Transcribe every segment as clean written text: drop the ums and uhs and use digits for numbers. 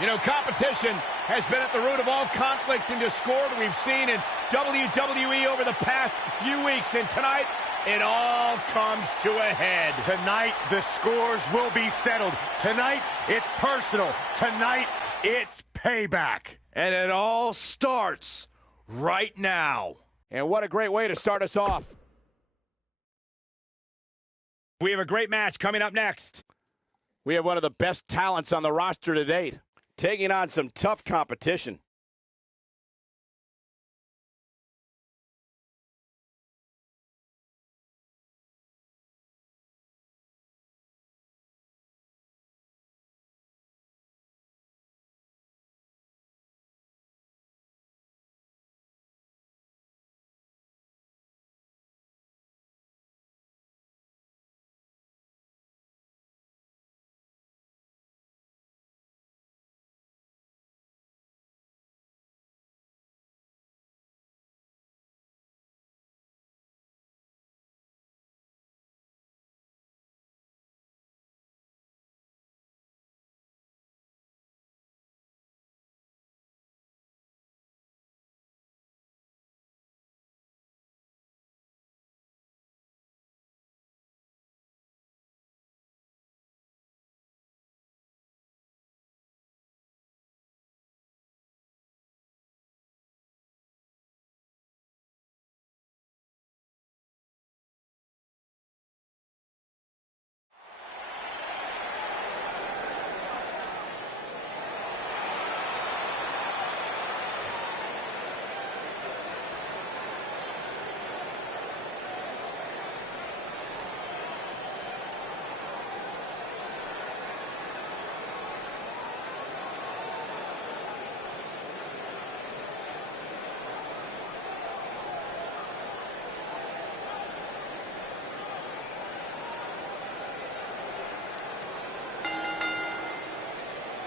You know, competition has been at the root of all conflict and discord we've seen in WWE over the past few weeks. And tonight, it all comes to a head. Tonight, the scores will be settled. Tonight, it's personal. Tonight, it's payback. And it all starts right now. And what a great way to start us off. We have a great match coming up next. We have one of the best talents on the roster to date, taking on some tough competition.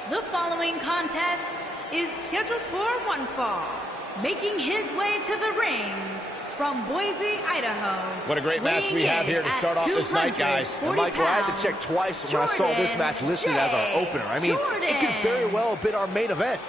The following contest is scheduled for one fall. Making his way to the ring from Boise, Idaho. What a great match we have here to start off this night, guys. And Michael, I had to check twice when I saw this match listed as our opener. I mean, it could very well have been our main event.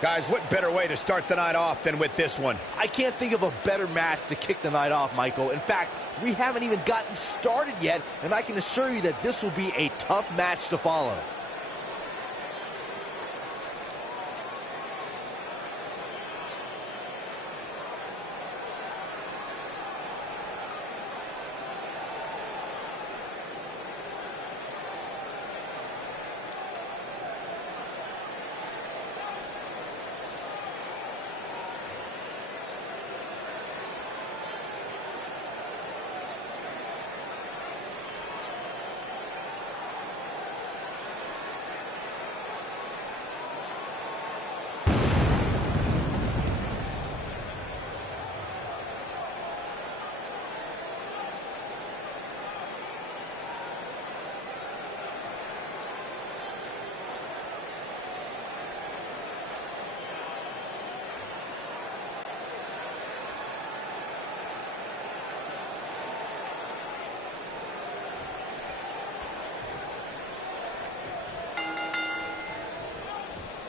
Guys, what better way to start the night off than with this one? I can't think of a better match to kick the night off, Michael. In fact, we haven't even gotten started yet, and I can assure you that this will be a tough match to follow.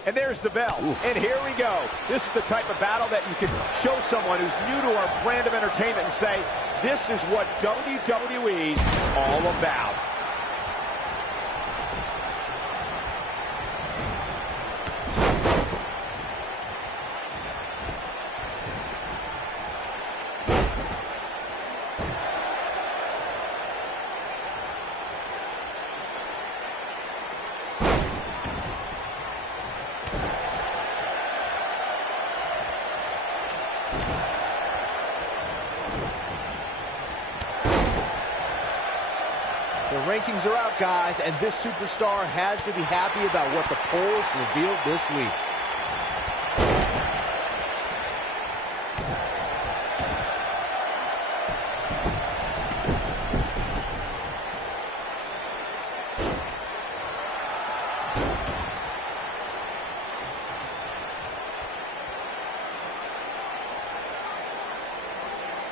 And there's the bell. Oof. And here we go. This is the type of battle that you can show someone who's new to our brand of entertainment and say, this is what WWE's all about. The rankings are out, guys, and this superstar has to be happy about what the polls revealed this week.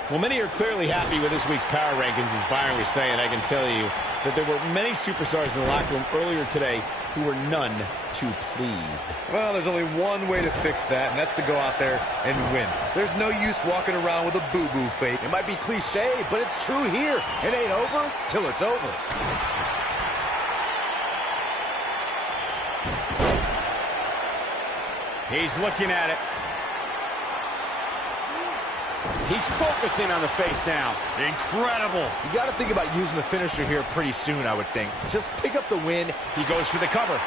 Well, many are clearly happy with this week's power rankings, as Byron was saying. I can tell you that there were many superstars in the locker room earlier today who were none too pleased. Well, there's only one way to fix that, and that's to go out there and win. There's no use walking around with a boo-boo fate. It might be cliche, but it's true here. It ain't over till it's over. He's looking at it. He's focusing on the face now. Incredible. You got to think about using the finisher here pretty soon, I would think. Just pick up the win. He goes for the cover.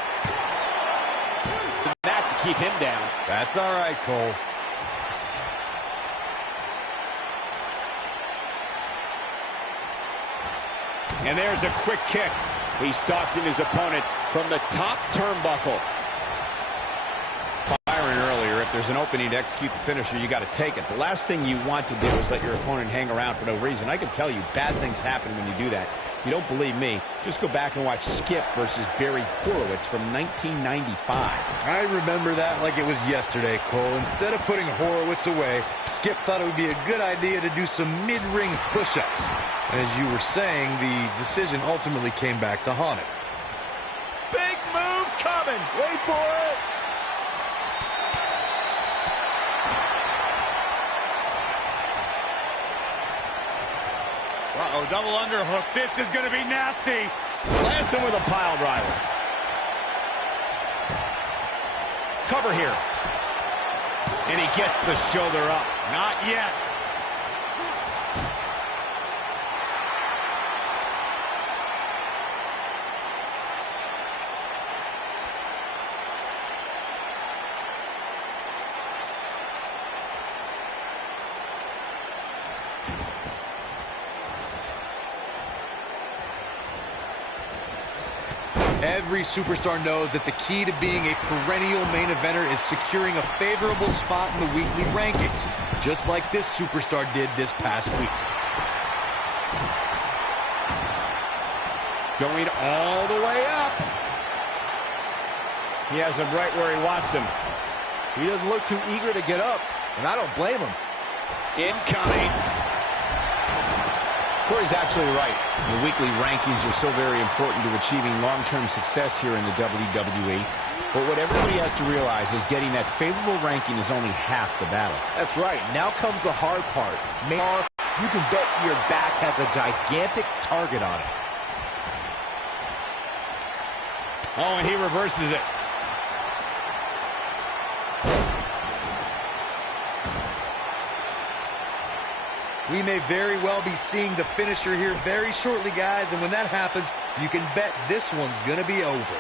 That to keep him down. That's all right, Cole. And there's a quick kick. He's stalking his opponent from the top turnbuckle. Byron earlier, if there's an opening to execute the finisher, you got to take it. The last thing you want to do is let your opponent hang around for no reason. I can tell you, bad things happen when you do that. If you don't believe me, just go back and watch Skip versus Barry Horowitz from 1995. I remember that like it was yesterday, Cole. Instead of putting Horowitz away, Skip thought it would be a good idea to do some mid-ring push-ups. As you were saying, the decision ultimately came back to haunt it. Big move coming. Wait for it. Uh-oh, double underhook. This is going to be nasty. Lands him with a pile driver. Cover here. And he gets the shoulder up. Not yet. Every superstar knows that the key to being a perennial main eventer is securing a favorable spot in the weekly rankings, just like this superstar did this past week. Going all the way up. He has him right where he wants him. He doesn't look too eager to get up, and I don't blame him. Incoming. Corey's absolutely right. The weekly rankings are so very important to achieving long-term success here in the WWE. But what everybody has to realize is getting that favorable ranking is only half the battle. That's right. Now comes the hard part. You can bet your back has a gigantic target on it. Oh, and he reverses it. We may very well be seeing the finisher here very shortly, guys, and when that happens, you can bet this one's going to be over.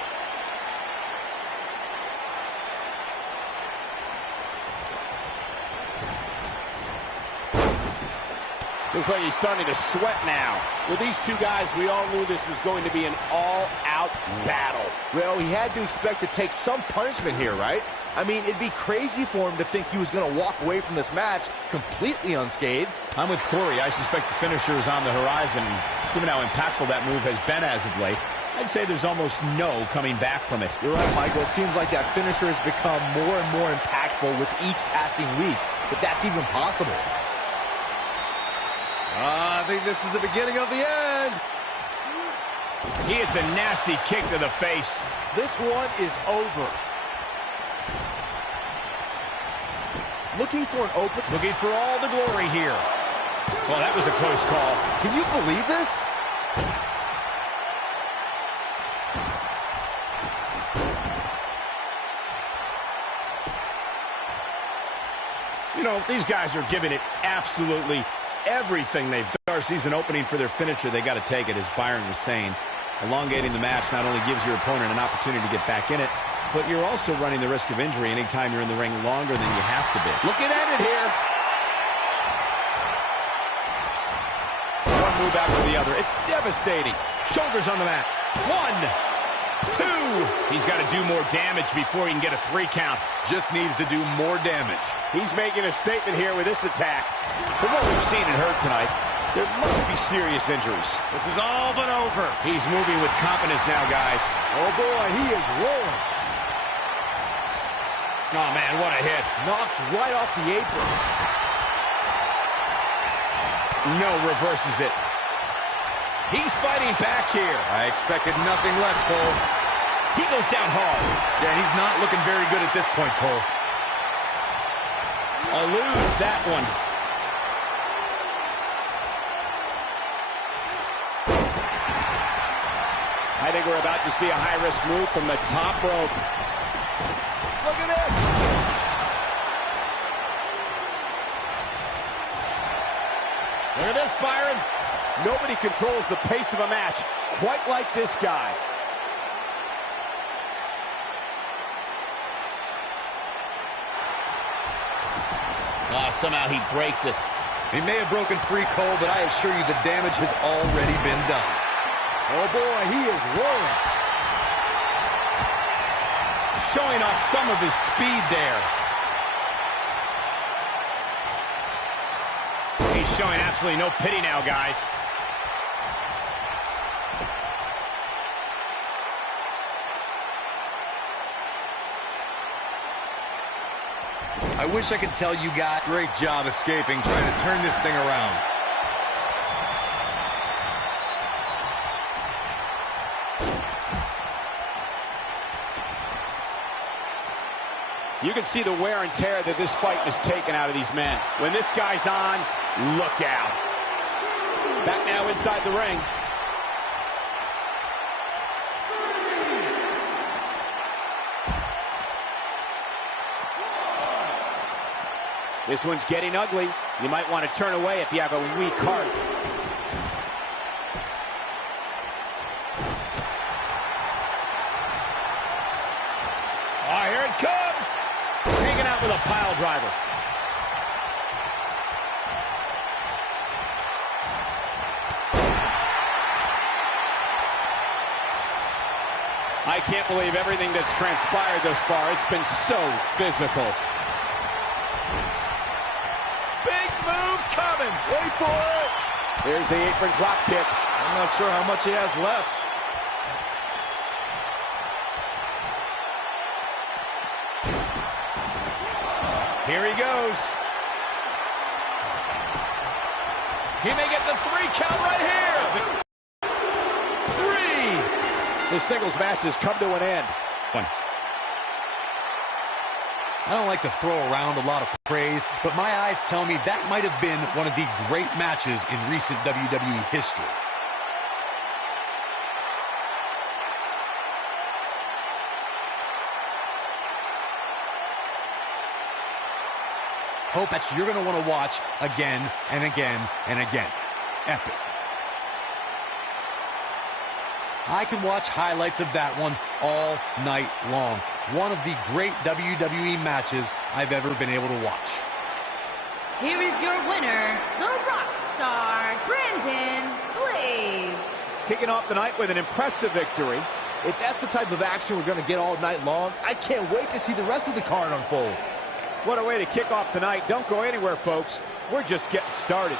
Looks like he's starting to sweat now. With these two guys, we all knew this was going to be an all-out battle. Well, he had to expect to take some punishment here, right? I mean, it'd be crazy for him to think he was going to walk away from this match completely unscathed. I'm with Corey. I suspect the finisher is on the horizon. Given how impactful that move has been as of late, I'd say there's almost no coming back from it. You're right, Michael. It seems like that finisher has become more and more impactful with each passing week. If that's even possible. I think this is the beginning of the end. He hits a nasty kick to the face. This one is over. looking for an open... Looking for all the glory here. Well, that was a close call. Can you believe this? You know, these guys are giving it absolutely everything they've done. Our season opening for their finisher, they got to take it, as Byron was saying. Elongating the match not only gives your opponent an opportunity to get back in it, but you're also running the risk of injury anytime you're in the ring longer than you have to be. Looking at it here. One move after the other. It's devastating. Shoulders on the mat. 1, 2. He's got to do more damage before he can get a 3 count. Just needs to do more damage. He's making a statement here with this attack. From what we've seen and heard tonight, there must be serious injuries. This is all but over. He's moving with confidence now, guys. Oh, boy, he is rolling. Oh, man, what a hit. Knocked right off the apron. No, reverses it. He's fighting back here. I expected nothing less, Cole. He goes down hard. Yeah, he's not looking very good at this point, Cole. Eludes that one. I think we're about to see a high-risk move from the top rope. Look at this. Look at this, Byron. Nobody controls the pace of a match quite like this guy. Somehow he breaks it. He may have broken free, Cole, but I assure you the damage has already been done. Oh, boy, he is rolling. Showing off some of his speed there. He's showing absolutely no pity now, guys. I wish I could tell you guys, great job escaping, trying to turn this thing around. You can see the wear and tear that this fight has taken out of these men. When this guy's on, look out. Back now inside the ring. This one's getting ugly. You might want to turn away if you have a weak heart. Oh, here it comes. Taken out with a pile driver. I can't believe everything that's transpired thus far. It's been so physical. Wait for it. Here's the apron drop kick. I'm not sure how much he has left. Here he goes. He may get the 3 count right here. 3. The singles match has come to an end. 1. I don't like to throw around a lot of praise, but my eyes tell me that might have been one of the great matches in recent WWE history. Hope that you're going to want to watch again and again and again. Epic. I can watch highlights of that one all night long. One of the great WWE matches I've ever been able to watch. Here is your winner, the Rockstar, Brandon Blaze. Kicking off the night with an impressive victory. If that's the type of action we're going to get all night long, I can't wait to see the rest of the card unfold. What a way to kick off the night. Don't go anywhere, folks. We're just getting started.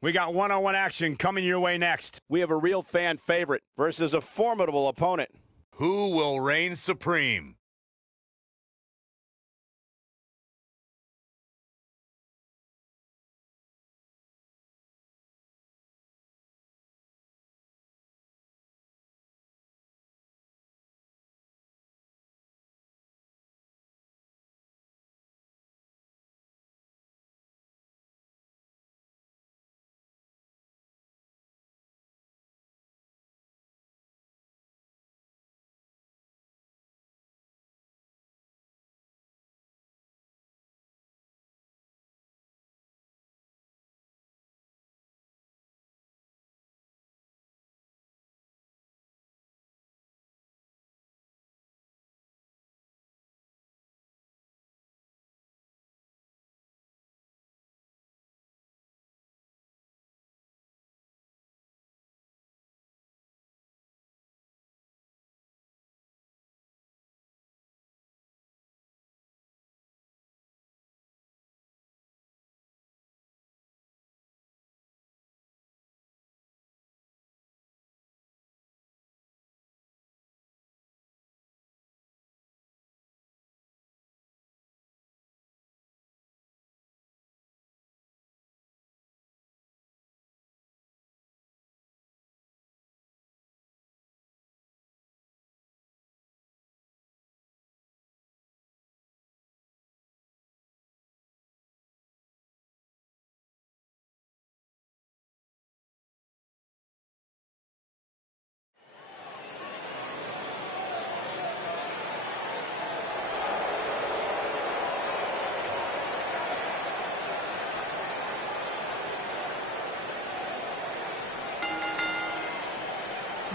We got one-on-one action coming your way next. We have a real fan favorite versus a formidable opponent. Who will reign supreme?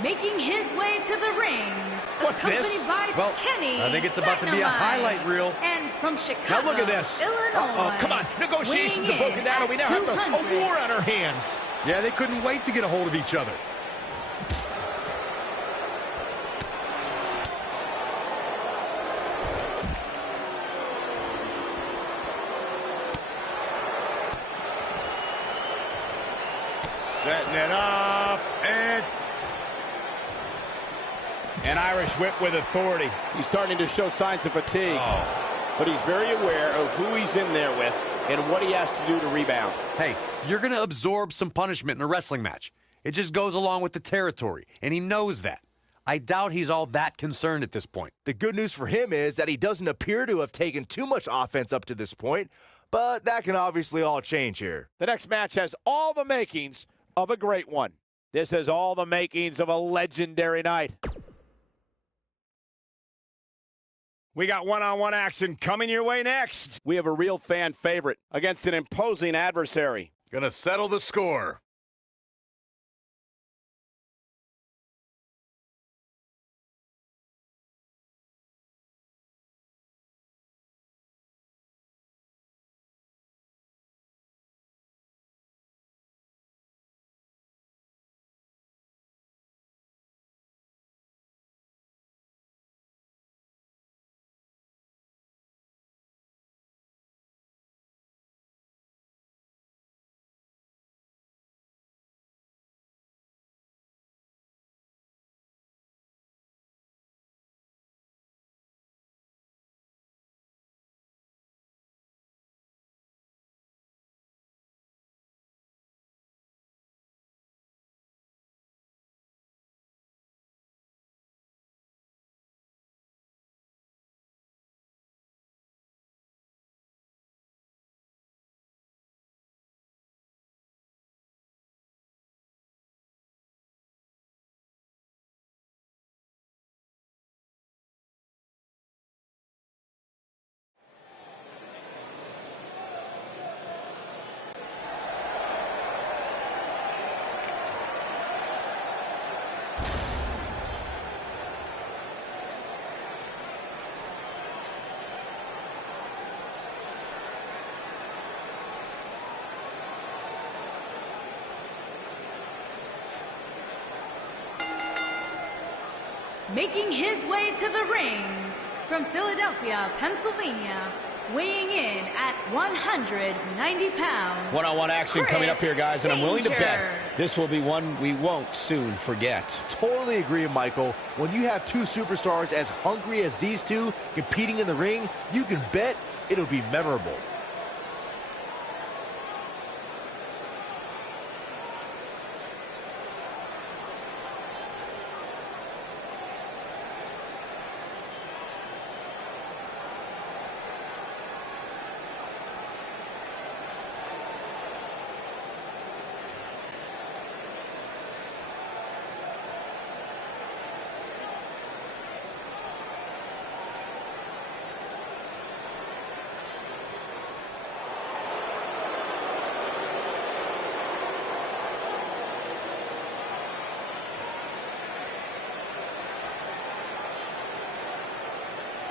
Making his way to the ring, accompanied by Kenny. I think it's about to be a highlight reel. And from Chicago, Now look at this. Illinois. Come on. Negotiations have broken down, and we now have a war on our hands. Yeah, they couldn't wait to get a hold of each other. Setting it up, and an Irish whip with authority. He's starting to show signs of fatigue, but he's very aware of who he's in there with and what he has to do to rebound. Hey, you're going to absorb some punishment in a wrestling match. It just goes along with the territory, and he knows that. I doubt he's all that concerned at this point. The good news for him is that he doesn't appear to have taken too much offense up to this point, but that can obviously all change here. The next match has all the makings of a great one. This has all the makings of a legendary night. We got one-on-one action coming your way next. We have a real fan favorite against an imposing adversary. Gonna settle the score. Making his way to the ring, from Philadelphia, Pennsylvania, weighing in at 190 pounds. One-on-one action coming up here, guys, and I'm willing to bet Danger. this will be one we won't soon forget. Totally agree, Michael. When you have two superstars as hungry as these two competing in the ring, you can bet it'll be memorable.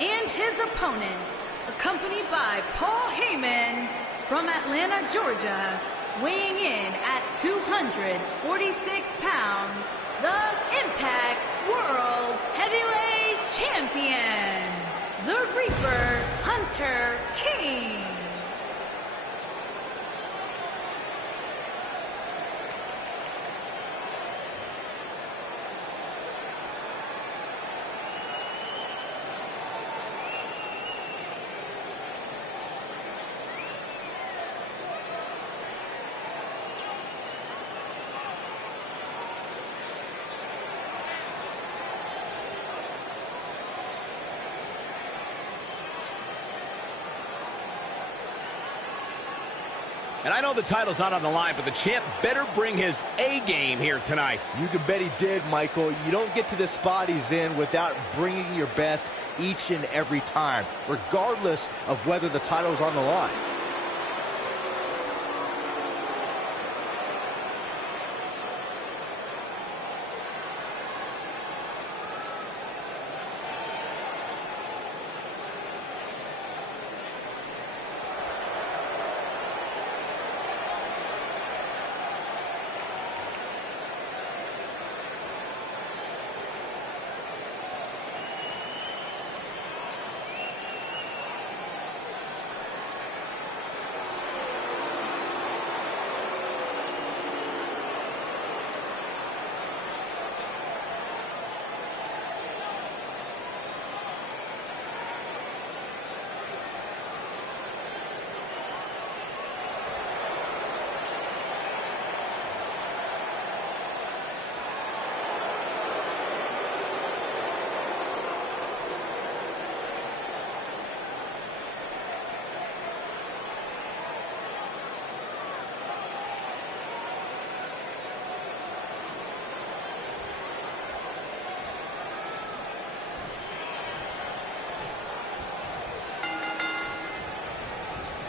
And his opponent, accompanied by Paul Heyman from Atlanta, Georgia, weighing in at 246 pounds, the Impact World Heavyweight Champion, the Reaper Hunter King. And I know the title's not on the line, but the champ better bring his A game here tonight. You can bet he did, Michael. You don't get to the spot he's in without bringing your best each and every time, regardless of whether the title's on the line.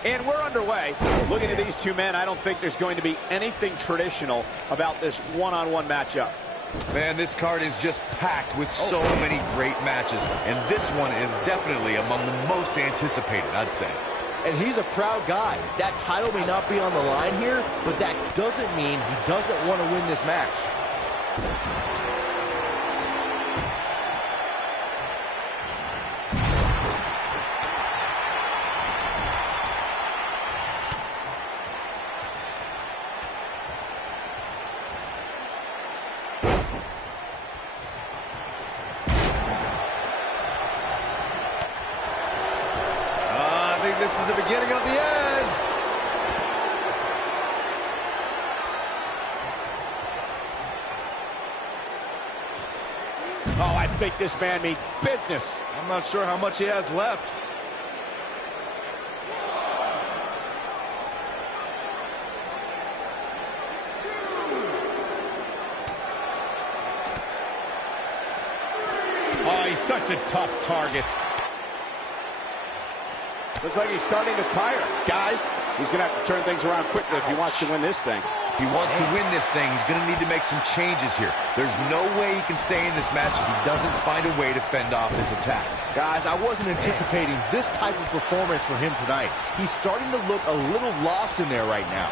And we're underway. Looking at these two men, I don't think there's going to be anything traditional about this one-on-one matchup. Man, this card is just packed with so many great matches, and this one is definitely among the most anticipated, I'd say. And he's a proud guy. That title may not be on the line here, but that doesn't mean he doesn't want to win this match. This is the beginning of the end. Oh, I think this man means business. I'm not sure how much he has left. Oh, he's such a tough target. Looks like he's starting to tire. Guys, he's going to have to turn things around quickly if he wants to win this thing. If he wants to win this thing, he's going to need to make some changes here. There's no way he can stay in this match if he doesn't find a way to fend off his attack. Guys, I wasn't anticipating this type of performance from him tonight. He's starting to look a little lost in there right now.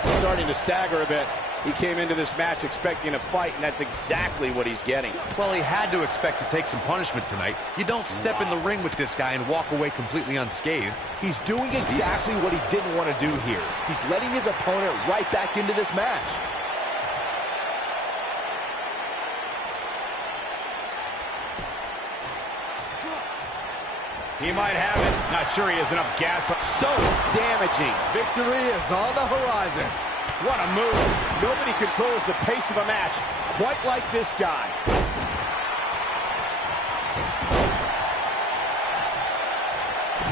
He's starting to stagger a bit. He came into this match expecting a fight, and that's exactly what he's getting. Well, he had to expect to take some punishment tonight. You don't step in the ring with this guy and walk away completely unscathed. He's doing exactly what he didn't want to do here. He's letting his opponent right back into this match. He might have it. Not sure he has enough gas. So damaging. Victory is on the horizon. What a move. Nobody controls the pace of a match quite like this guy.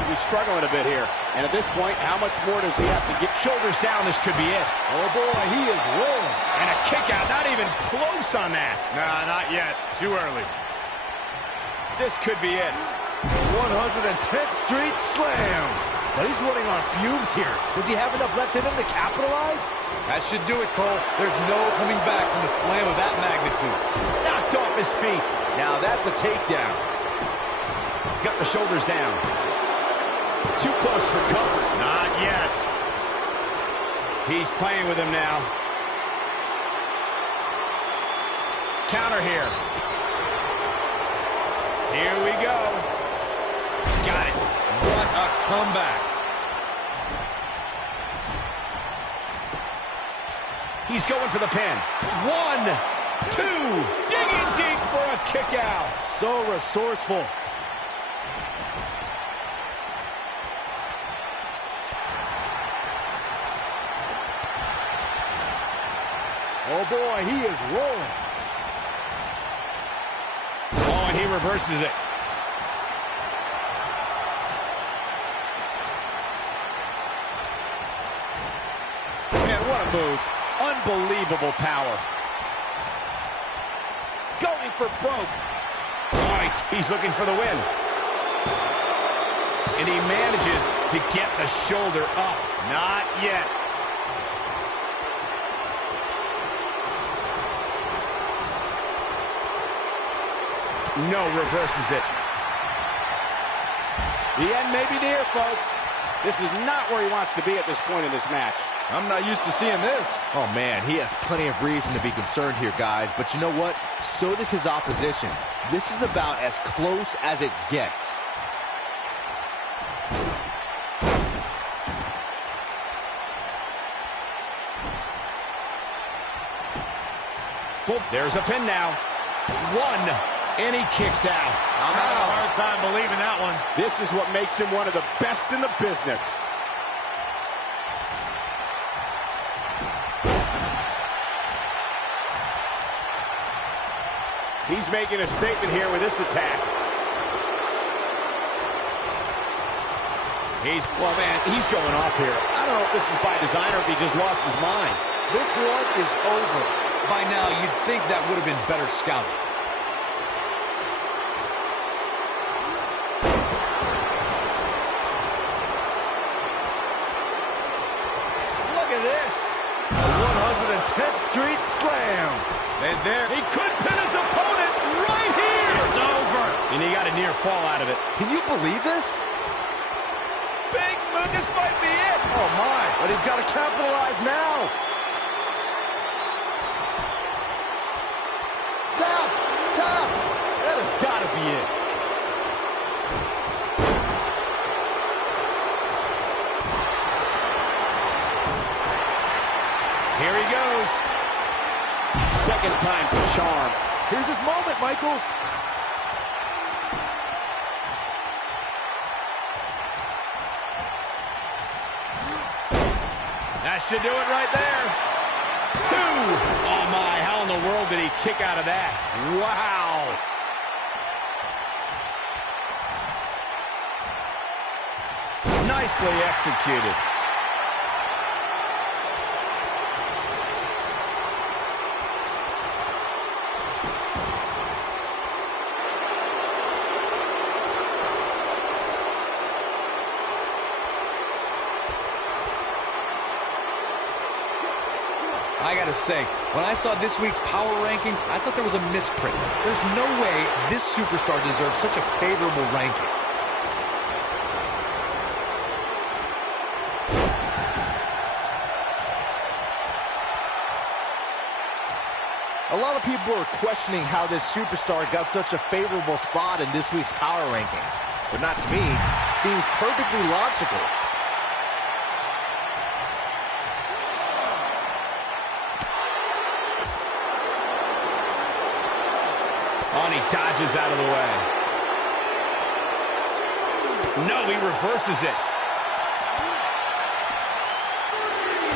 He's struggling a bit here. And at this point, how much more does he have to get? Shoulders down, this could be it. Oh boy, he is rolling. And a kick out, not even close on that. Nah, not yet. Too early. This could be it. 110th Street Slam. But he's running on fumes here. Does he have enough left in him to capitalize? That should do it, Cole. There's no coming back from a slam of that magnitude. Knocked off his feet. Now that's a takedown. Got the shoulders down. Too close for comfort. Not yet. He's playing with him now. Counter here. Here we go. Got it. What a comeback. He's going for the pin. 1, 2. Digging deep for a kick out. So resourceful. Oh boy, he is rolling. Oh, and he reverses it. Man, what a move. Unbelievable power. Going for broke. All right, he's looking for the win. And he manages to get the shoulder up. Not yet. No, reverses it. The end may be near, folks. This is not where he wants to be at this point in this match. I'm not used to seeing this. Oh man, he has plenty of reason to be concerned here, guys. But you know what? So does his opposition. This is about as close as it gets. Well, there's a pin now. 1. And he kicks out. I'm having a hard time believing that one. This is what makes him one of the best in the business. He's making a statement here with this attack. Well, man, he's going off here. I don't know if this is by design or if he just lost his mind. This one is over. By now, you'd think that would have been better scouted. Look at this. A 110th Street Slam. And there, He could pin his opponent right here. it's over. And he got a near fall out of it. Can you believe this? Big move. This might be it. Oh my, but he's got to capitalize now. Tap, tap. That has got to be it. Here he goes. Second time's a charm. Here's his moment, Michael. That should do it right there. 2. Oh, my. How in the world did he kick out of that? Wow. Nicely executed. I gotta say, when I saw this week's power rankings, I thought there was a misprint. There's no way this superstar deserves such a favorable ranking. A lot of people are questioning how this superstar got such a favorable spot in this week's power rankings. But not to me. Seems perfectly logical. Oh, and he dodges out of the way. No, he reverses it.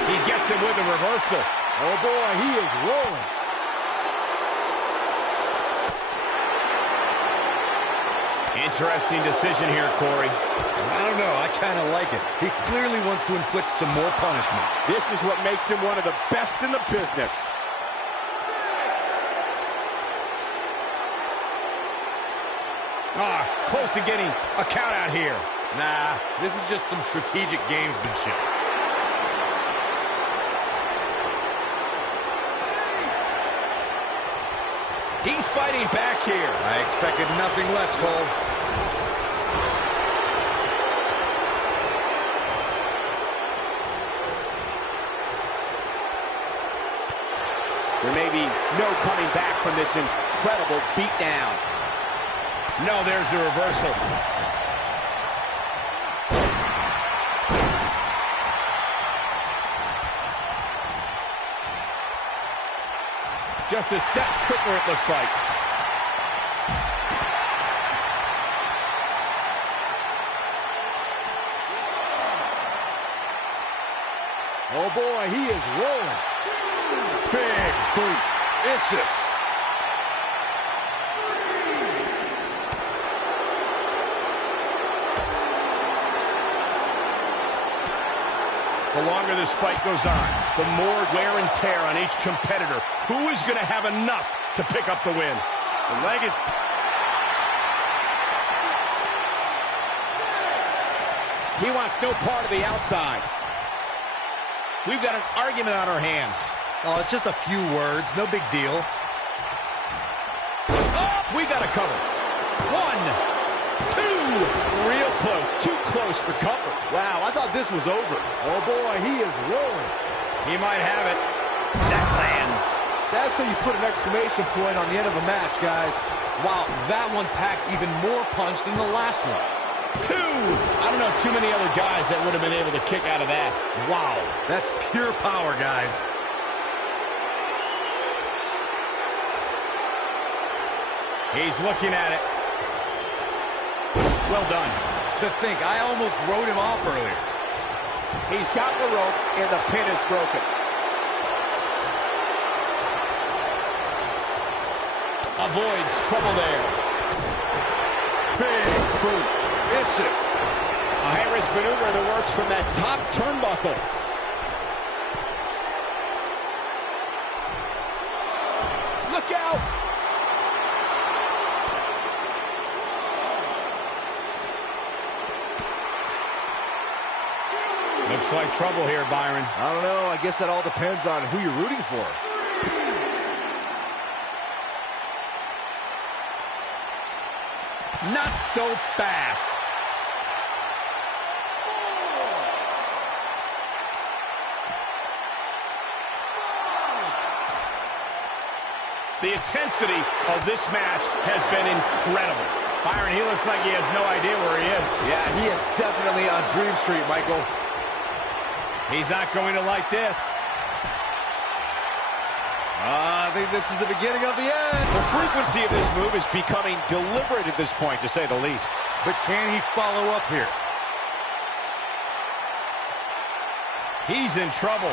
He gets him with a reversal. Oh, boy, he is rolling. Interesting decision here, Corey. I don't know. I kind of like it. He clearly wants to inflict some more punishment. This is what makes him one of the best in the business. Close to getting a count out here. Nah, this is just some strategic gamesmanship. He's fighting back here. I expected nothing less, Cole. There may be no coming back from this incredible beatdown. No, there's the reversal. Just a step quicker, it looks like. Oh, boy, he is rolling. Big boot. Vicious. The longer this fight goes on, the more wear and tear on each competitor. Who is going to have enough to pick up the win? The leg is... He wants no part of the outside. We've got an argument on our hands. Oh, it's just a few words. No big deal. Oh, we got to cover. 1, 2. Real close. Too close for comfort. Wow, I thought this was over. Oh, boy, he is rolling. He might have it. That lands. That's how you put an exclamation point on the end of a match, guys. Wow, that one packed even more punch than the last one. 2. I don't know too many other guys that would have been able to kick out of that. Wow, that's pure power, guys. He's looking at it. Well done. To think, I almost wrote him off earlier. He's got the ropes, and the pin is broken. Avoids trouble there. Big boot. Vicious. A high-risk maneuver in the works from that top turnbuckle. Look out! Looks like trouble here, Byron. I don't know. I guess that all depends on who you're rooting for. Not so fast. The intensity of this match has been incredible. Byron, he looks like he has no idea where he is. Yeah, he is definitely on Dream Street, Michael. He's not going to like this. I think this is the beginning of the end. The frequency of this move is becoming deliberate at this point, to say the least. But can he follow up here? He's in trouble.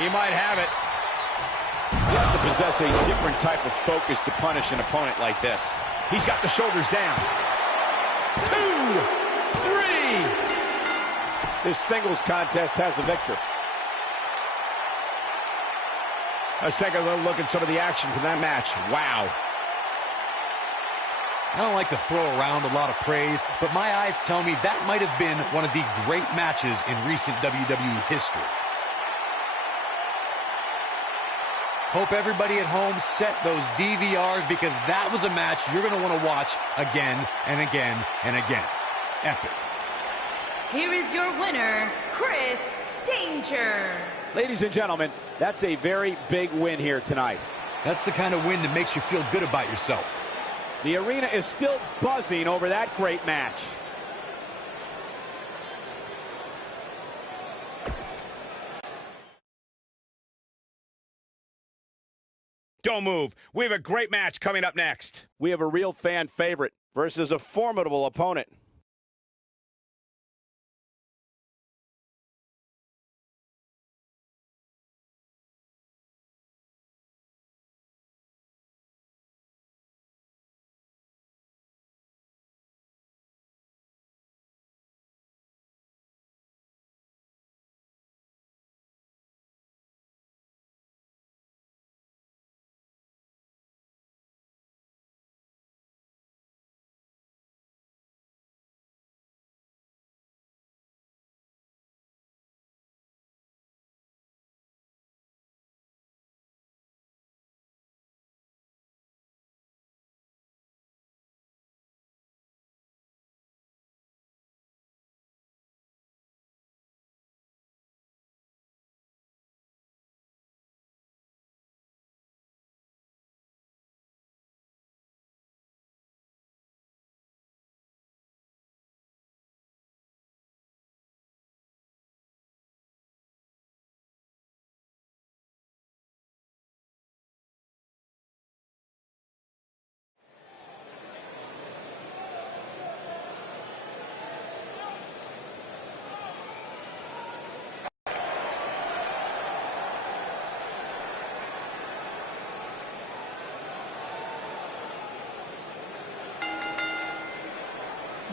He might have it. You have to possess a different type of focus to punish an opponent like this. He's got the shoulders down. 2, 3. This singles contest has a victor. Let's take a little look at some of the action from that match. Wow. I don't like to throw around a lot of praise, but my eyes tell me that might have been one of the great matches in recent WWE history. Hope everybody at home set those DVRs, because that was a match you're going to want to watch again and again and again. Epic. Here is your winner, Chris danger. Ladies and gentlemen, that's a very big win here tonight. That's the kind of win that makes you feel good about yourself. The arena is still buzzing over that great match. Don't move. We have a great match coming up next. We have a real fan favorite versus a formidable opponent.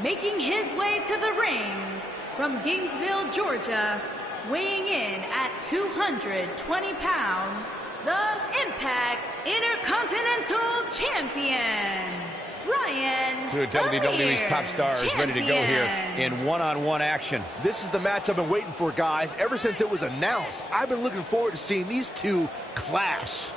Making his way to the ring from Gainesville, Georgia, weighing in at 220 pounds, the Impact Intercontinental Champion, Brian. Two of WWE's top stars ready to go here in one-on-one action. This is the match I've been waiting for, guys. Ever since it was announced, I've been looking forward to seeing these two clash.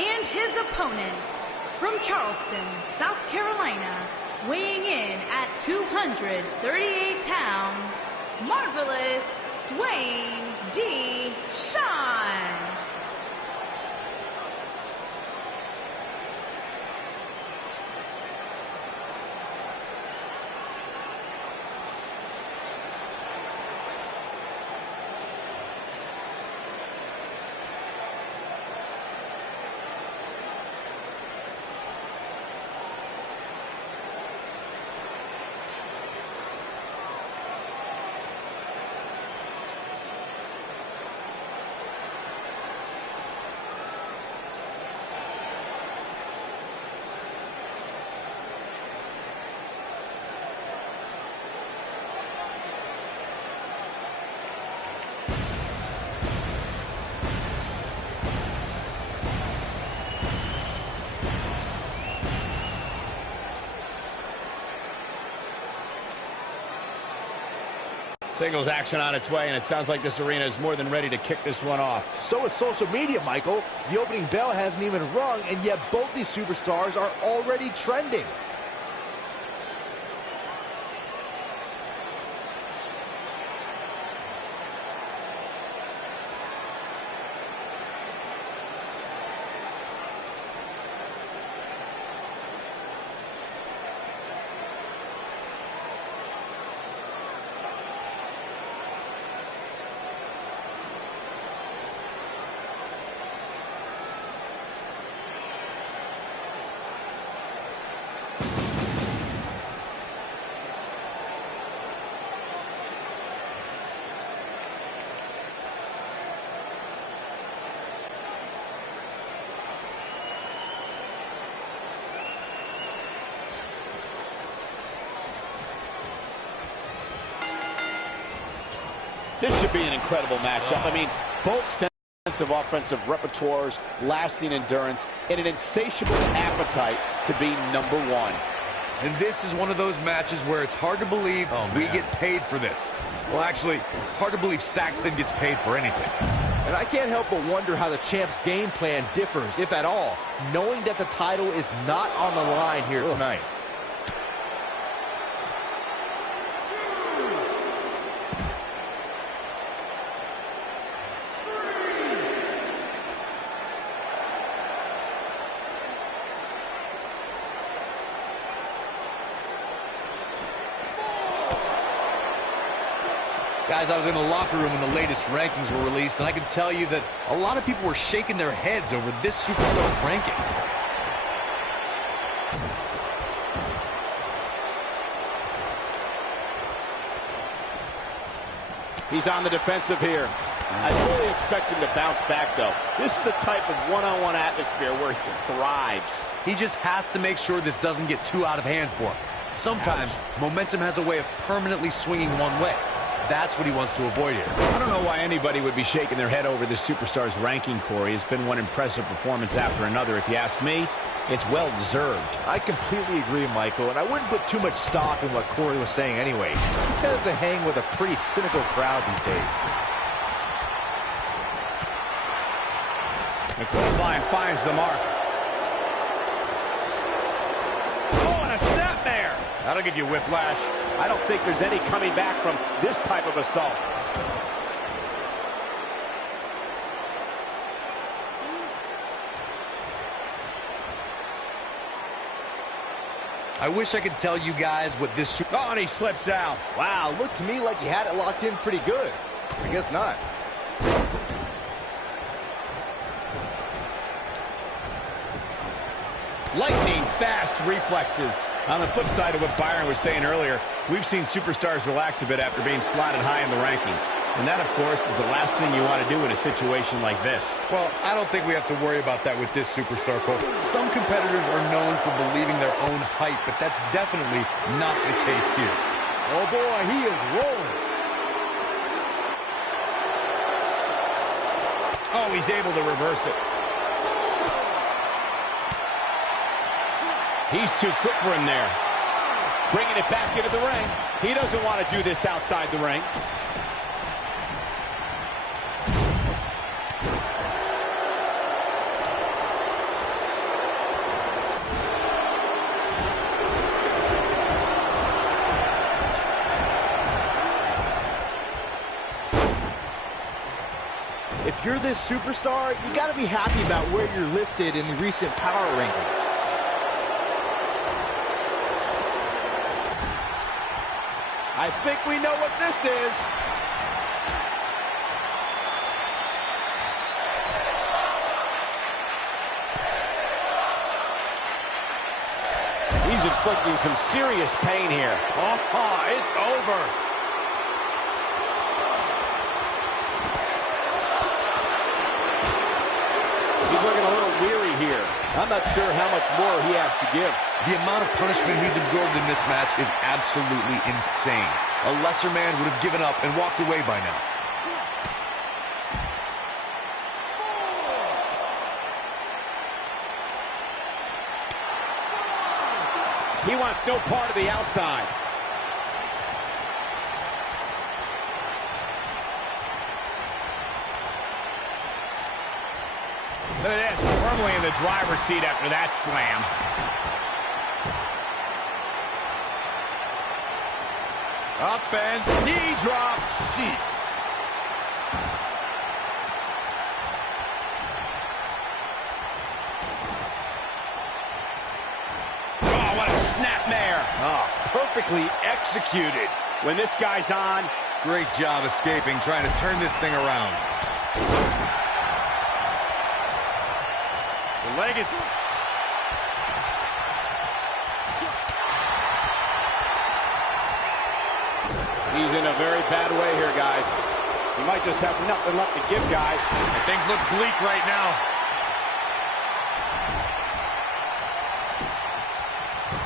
And his opponent, from Charleston, South Carolina, weighing in at 238 pounds, Marvelous Dwayne D. Sean. Singles action on its way, and it sounds like this arena is more than ready to kick this one off. So is social media, Michael. The opening bell hasn't even rung, and yet both these superstars are already trending. This should be an incredible matchup. I mean, both extensive offensive repertoires, lasting endurance, and an insatiable appetite to be number one. And this is one of those matches where it's hard to believe we get paid for this. Well, actually, hard to believe Saxton gets paid for anything. And I can't help but wonder how the champ's game plan differs, if at all, knowing that the title is not on the line here tonight. Guys, I was in the locker room when the latest rankings were released, and I can tell you that a lot of people were shaking their heads over this superstar's ranking. He's on the defensive here. I fully expect him to bounce back, though. This is the type of one-on-one atmosphere where he thrives. He just has to make sure this doesn't get too out of hand for him. Sometimes, momentum has a way of permanently swinging one way. That's what he wants to avoid here. I don't know why anybody would be shaking their head over this superstar's ranking, Corey. It's been one impressive performance after another. If you ask me, it's well-deserved. I completely agree, Michael, and I wouldn't put too much stock in what Corey was saying anyway. He tends to hang with a pretty cynical crowd these days. The clothesline finds the mark. Oh, and a snapmare. That'll give you whiplash. I don't think there's any coming back from this type of assault. I wish I could tell you guys what this... Oh, and he slips out. Wow, looked to me like he had it locked in pretty good. I guess not. Lightning fast reflexes. On the flip side of what Byron was saying earlier, we've seen superstars relax a bit after being slotted high in the rankings. And that, of course, is the last thing you want to do in a situation like this. Well, I don't think we have to worry about that with this superstar, Cole. Some competitors are known for believing their own hype, but that's definitely not the case here. Oh, boy, he is rolling. Oh, he's able to reverse it. He's too quick for him there. Bringing it back into the ring. He doesn't want to do this outside the ring. If you're this superstar, you got to be happy about where you're listed in the recent power rankings. I think we know what this is. He's inflicting some serious pain here. Oh, it's over. He's looking a little weary here. I'm not sure how much more he has to give. The amount of punishment he's absorbed in this match is absolutely insane. A lesser man would have given up and walked away by now. He wants no part of the outside. Look at this, firmly in the driver's seat after that slam. Up and knee drop. Jeez. Oh, what a snapmare. Oh, perfectly executed. When this guy's on, Great job escaping, trying to turn this thing around. the leg is... He's in a very bad way here, guys. He might just have nothing left to give, guys. And things look bleak right now.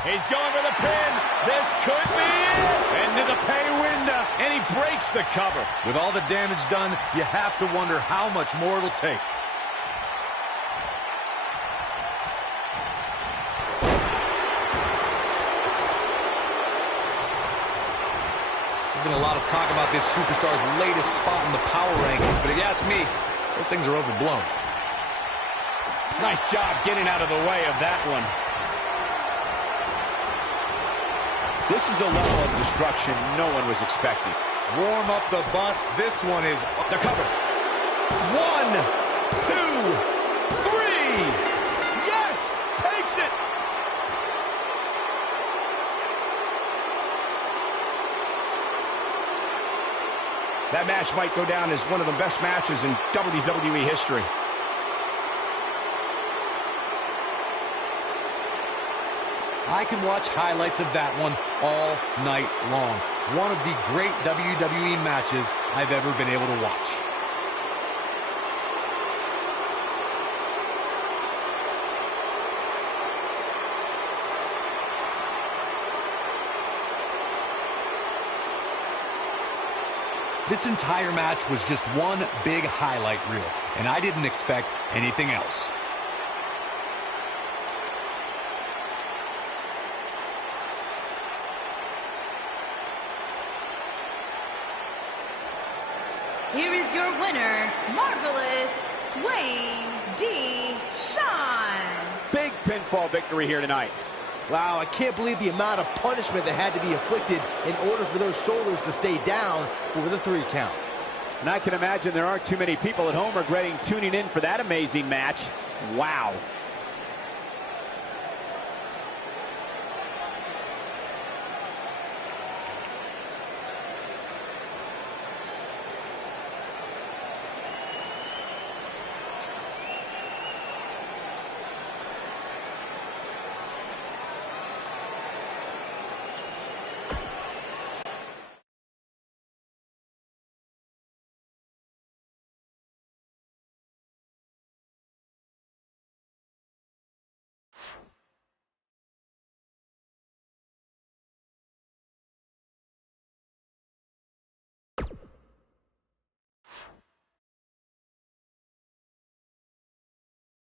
He's going for the pin. This could be it. Into the pay window. And he breaks Makes the cover. With all the damage done, you have to wonder how much more it'll take. There's been a lot of talk about this superstar's latest spot in the power rankings, but if you ask me, those things are overblown. Nice job getting out of the way of that one. This is a level of destruction no one was expecting. Warm up the bus. This one is The cover. 1, 2, 3. Yes! Takes it! That match might go down as one of the best matches in WWE history. I can watch highlights of that one all night long. One of the great WWE matches I've ever been able to watch. This entire match was just one big highlight reel, and I didn't expect anything else. Here is your winner, Marvelous Dwayne D. Sean. Big pinfall victory here tonight. Wow, I can't believe the amount of punishment that had to be inflicted in order for those shoulders to stay down for the 3 count. And I can imagine there aren't too many people at home regretting tuning in for that amazing match. Wow.